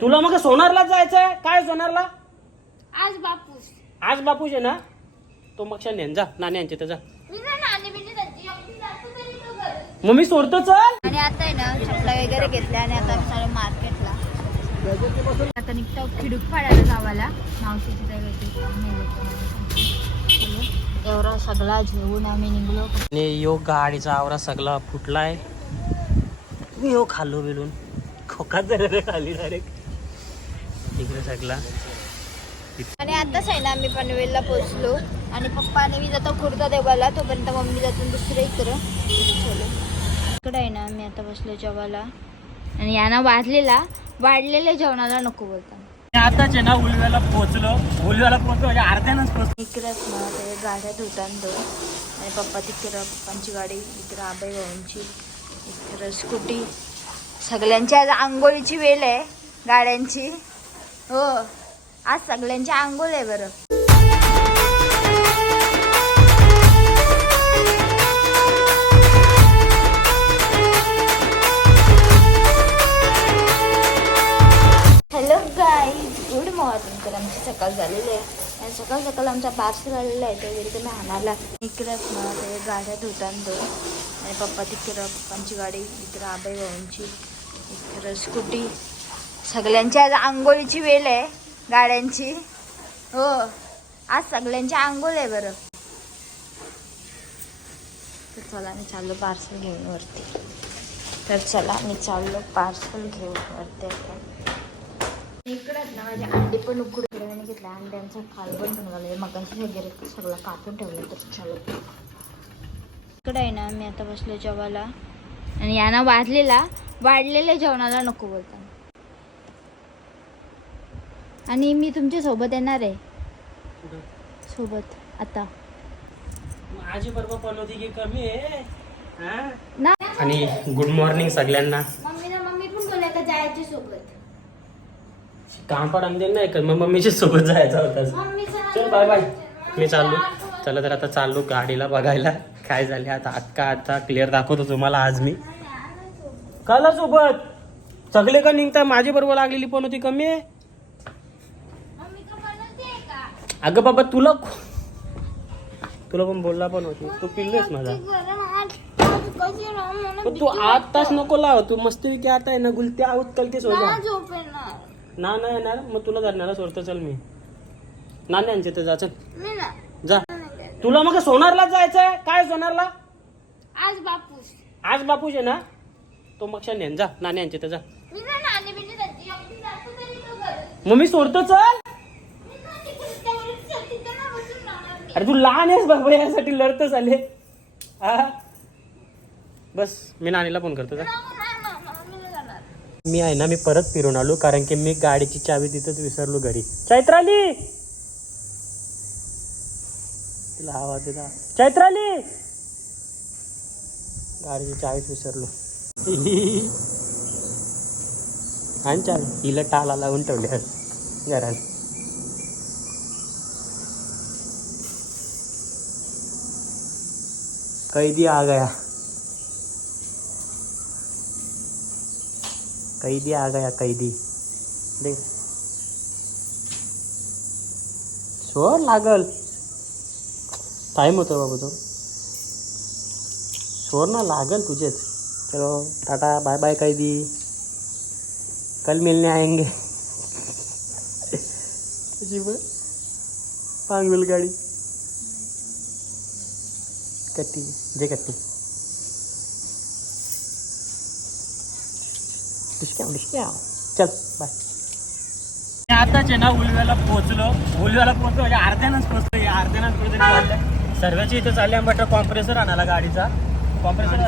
तुला मग सोनारला जायचंय? काय सोनारला? आज बापूस आज बापूज आहे ना? तो मग नेन जा. नाणे यांचे तर जा. मग मी सोडतो चल. आणि आता आहे ना चपला वगैरे घेतल्या आणि आता आम्ही चालू मार्केटला. आता निघतो खिडूक फाडायला जावाला मावशीची त्या एवढा सगळा घेऊन आम्ही निघलो. आणि यो गाडीचा आवरा सगळा फुटलाय. यो खाल्लो बिलून. खोकात जरा रे खाली डायरेक्ट इकडे सगळा आणि आताच आहे ना आम्ही पनवेलला पोहोचलो. आणि पप्पा आणि मी जातो खुर्दा देवाला तोपर्यंत मम्मी जातो दुसऱ्या इकडं. चलो. इकडे आहे ना आम्ही आता बसलो जेवायला. आणि यांना वाढलेला वाढलेल्या जेवणाला नको बोलता आताच आहे ना उलव्याला पोहोचलो. उलव्याला पोहोचलो म्हणजे अर्ध्यानच पोहोचलो. इकडेच ना ते गाड्या धुतात दोन आणि पप्पा तिकडं पप्पांची गाडी इकडं आबाई भाऊंची इकडं स्कूटी. सगळ्यांची आज आंघोळीची वेळ आहे गाड्यांची. हो. आज सगळ्यांची आंघोळ आहे बरं. हॅलो गाईज गुड मॉर्निंग तर आमची सकाळ झालेली आहे. आणि सकाळ सकाळ आमचा पार्सल आलेला आहे तो वगैरे तुम्ही आणायला इकडंच ना ते गाड्या धुतात दोन. आणि पप्पा तिकडं पप्पांची गाडी इकडं आबाई भाऊंची इकडं स्कूटी सगळ्यांची आज आंघोळीची वेळ आहे गाड्यांची. हो आज सगळ्यांची आंघोळ आहे बरं. तर चला मी चाललो पार्सल घेऊन वरती. तर चला मी चाललो पार्सल घेऊन वरती आता. ना माझे अंडे पण उकडून घेतले. अंड्यांचा पण बनवलं. म्हणजे मगाशी वगैरे सगळं कापून ठेवलं तर चालू. इकडं आहे ना मी आता बसलो जेवायला. आणि यांना वाढलेला वाढलेल्या जेवणाला नको बोलता आणि मी तुमच्यासोबत येणार आहे. सोबत आता. माझी बरोबर बनवती की कमी आहे. हा? ना. आणि गुड मॉर्निंग सगळ्यांना. मम्मी ना मम्मी पण बोलाय का जायची सोबत. काम पण आमचे नाही कर मग मम्मीच्या सोबत जायचा होता. चल. बाय बाय मी चाललो चला तर आता चाललो गाडीला बघायला. काय झाले आता अक्का आता क्लिअर दाखवतो तुम्हाला आज मी. काला सोबत. सगळे का निघताय? माझी बरोबर लागलेली पण होती कमी आहे मम्मी का बनवते का अगं बाबा तुला तुला पण बोलला पण होती? तू पिल्लोस माझा. पण तू आठ तास नको लाव. तू मस्त की आता आहे ना गुलते आहोत कल के सोजा ना ना येणार मग तुला धरणारा सोडतो चल मी. नाण्यांचे तर जा चल. जा. तुला मग सोनारला जायचंय? काय सोनारला? आज बापूस. आज बापूज आहे ना? तो मग नेन जा. नाण्यांचे जा. तो घरी. मग मी सोडतो चल मी ना तिकडे त्यावरच चल, तिथं ना बसून राहणार मी. अरे तू लहान आहेस बाबा यासाठी लढतच आले हा. बस मी नानीला फोन करतो जा. मी आहे ना मी परत फिरून आलो कारण की मी गाडीची चावी तिथंच विसरलो घरी. चैत्राली! तिला आवाज दिला चैत्राली! गाडीची चावीच विसरलो. आणि चावी. हिला टाला लावून ठेवल्या घरात. कैदी आ गया। कैदी आ गया कैदी। देख। सोड लागल। टाइम होतो बाबा तो। सोड ना लागल तुझेच। चलो टाटा बाय बाय कैदी। कल मिलने आएंगे। तुझी पांगुल गाडी। कट्टी जे कट्टी. चल बाय आताच आहे ना उलव्याला पोहोचलो. उलव्याला पोहोचलो म्हणजे अर्ध्यानंच पोहोचलो. या अर्ध्यानंच चाललंय सर्वांची इथे चालले बट कॉम्प्रेसर आणायला गाडीचा. कॉम्प्रेसर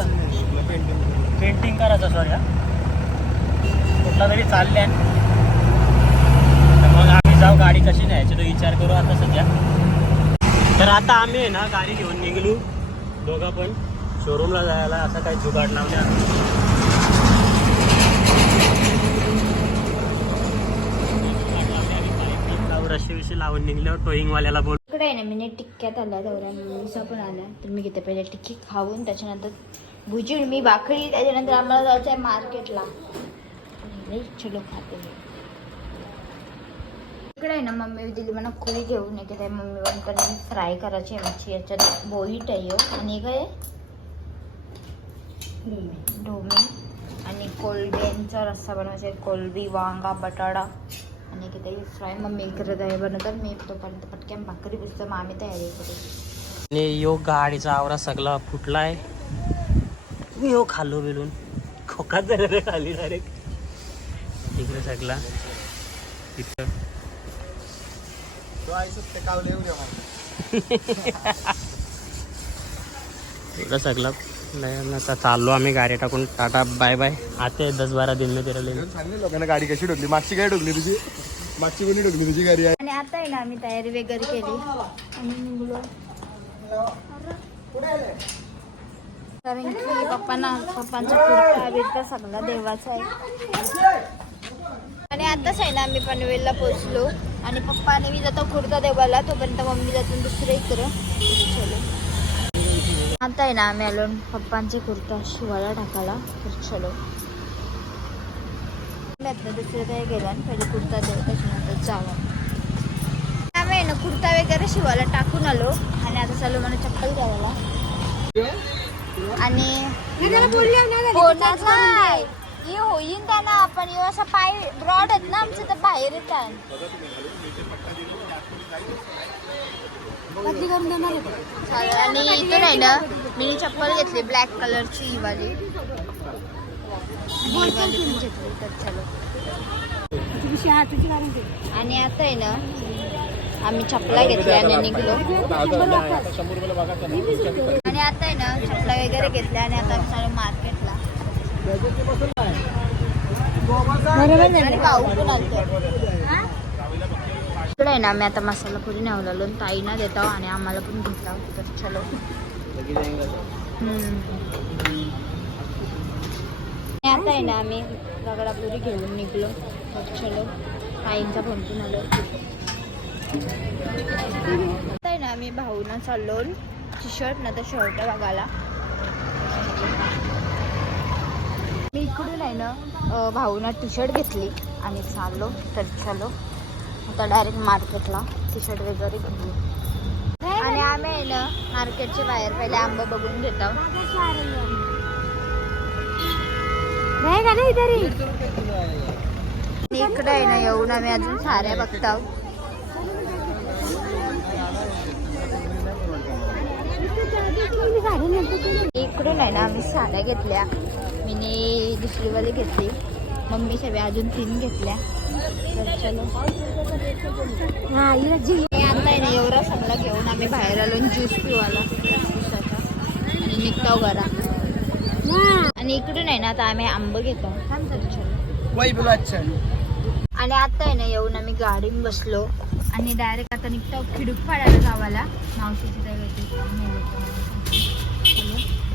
पेंटिंग करायचा सॉरी कुठला तरी चालल्या. मग आम्ही जाऊ गाडी कशी न्यायची तो विचार करू आता सध्या. तर आता आम्ही आहे ना गाडी घेऊन निघलो. दोघं पण शोरूमला जायला असं काही जुगाड लावल्या विशी लावून निघल्यावर टोईंगवाल्याला बोल इकडे आहे ना मी टिक्क्यात आल्या दौऱ्या पण आल्या. तर मी घेते पहिले टिक्की खाऊन त्याच्यानंतर भुजी मी भाकरी त्याच्यानंतर आम्हाला जायचं आहे मार्केटला खाते इकडे आहे ना मम्मी दिली मला खुली घेऊन. येते काय मम्मी पण फ्राय करायची आहे मच्छी याच्यात बोईट हो. आहे आणि काय डोमी. आणि कोलब्यांचा रस्सा बनवायचा आहे. कोलबी वांगा बटाटा. आणि किती फ्राय मम्मी करत आहे बनवतात. मी तोपर्यंत पटक्यान भाकरी पुसतो मग आम्ही तयारी करू आणि यो गाडीचा आवरा सगळा फुटला मी यो खालो बिलून. खोकात झालं खाली डायरेक्ट इकडे सगळा. तिथं एवढा सगळा नाही आता चाललो आम्ही गाडी टाकून. टाटा बाय बाय आते दस बारा दिन में सांगली लोकांना गाडी कशी ठोकली मागची काय ठोकली तुझी? मागची कोणी ठोकली तुझी गाडी? आहे आणि आता आहे ना आम्ही तयारी वगैरे केली. आणि निघलो कारण की पप्पांना पप्पांचा कुर्ता बिर्ता सगळा देवाचा आहे. आणि आताच आहे ना आम्ही पनवेलला पोचलो आणि पप्पा आणि मी जातो कुर्ता देवाला तोपर्यंत मम्मी जातो दुसऱ्या इकडं. चलो. आता आहे ना आम्ही आलो पप्पांचे कुर्ता शिवायला टाकायला तर चलो. आता दुसरं काही गेलं आणि पहिले कुर्ता देऊ त्याच्यानंतर जावं. आम्ही आहे ना कुर्ता वगैरे शिवायला टाकून आलो. आणि आता चालू मला चप्पल घालायला आणि नाही. हे होईन का ना? आपण हे असं पाय ब्रॉड आहेत ना आमचं तर बाहेर येतात. आणि इथे नाही ना मी चप्पल घेतली ब्लॅक कलरची ही वाली. आणि ही वाली पण घेतली. तर चलो आणि आता आहे ना आम्ही चपला घेतल्या आणि निघलो. आणि आता आहे ना चपला वगैरे घेतल्या आणि आता आम्ही चालू इकडे ना आम्ही आता मसाला पुरी नेवलेलो ताईना देतो आणि आम्हाला पण घेतला तर चलो. हम्म. आता आहे ना आम्ही रगडापुरी घेऊन निघलो. तर चलो ताईंचा फोन पण आलो. आता आहे ना आम्ही भाऊना चाललो टी शर्ट ना तर शर्ट बघायला. मी इकडून आहे ना भाऊना टी शर्ट घेतली आणि चाललो तर चलो. आता डायरेक्ट मार्केटला टी शर्ट वगैरे घेतली आणि आम्ही आहे ना मार्केटच्या बाहेर पहिले आंबा बघून घेतो. इकडे आहे ना येऊन आम्ही अजून साऱ्या बघतो. इकडून आहे ना आम्ही साड्या घेतल्या. मी दुसरीवाली घेतली. मम्मी सगळ्या अजून तीन घेतल्या. तर चलो. हे आता आहे ना एवढा सगळा घेऊन आम्ही बाहेर आलो ज्यूस पिवाला. आणि निघतो घरा. आणि इकडून आहे ना आता आम्ही आंब घेतो. आणि आता आहे ना येऊन आम्ही गाडीत बसलो. आणि डायरेक्ट आता निघतो खिडूक पाडायला गावाला. मावशीची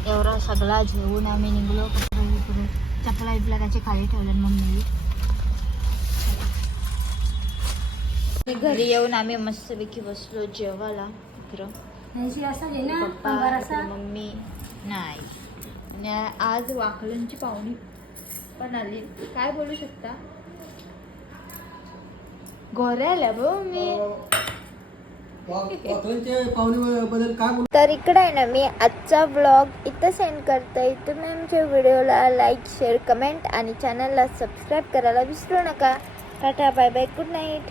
एवढा सगळा जेवून आम्ही निघलो कपडे चपला बिपला त्याचे खाली ठेवले मम्मी घरी येऊन आम्ही मस्तपैकी बसलो जेवायला इकडं. पप्पा मम्मी नाही. आज वाकलनची पाहुणी पण आली. काय बोलू शकता? गोऱ्या आल्या बो मी तर इकडे आहे ना मी आजचा ब्लॉग इथं सेंड करते. तुम्ही आमच्या व्हिडिओला लाईक शेअर कमेंट आणि चॅनलला सबस्क्राईब करायला विसरू नका. Tata bye bye good night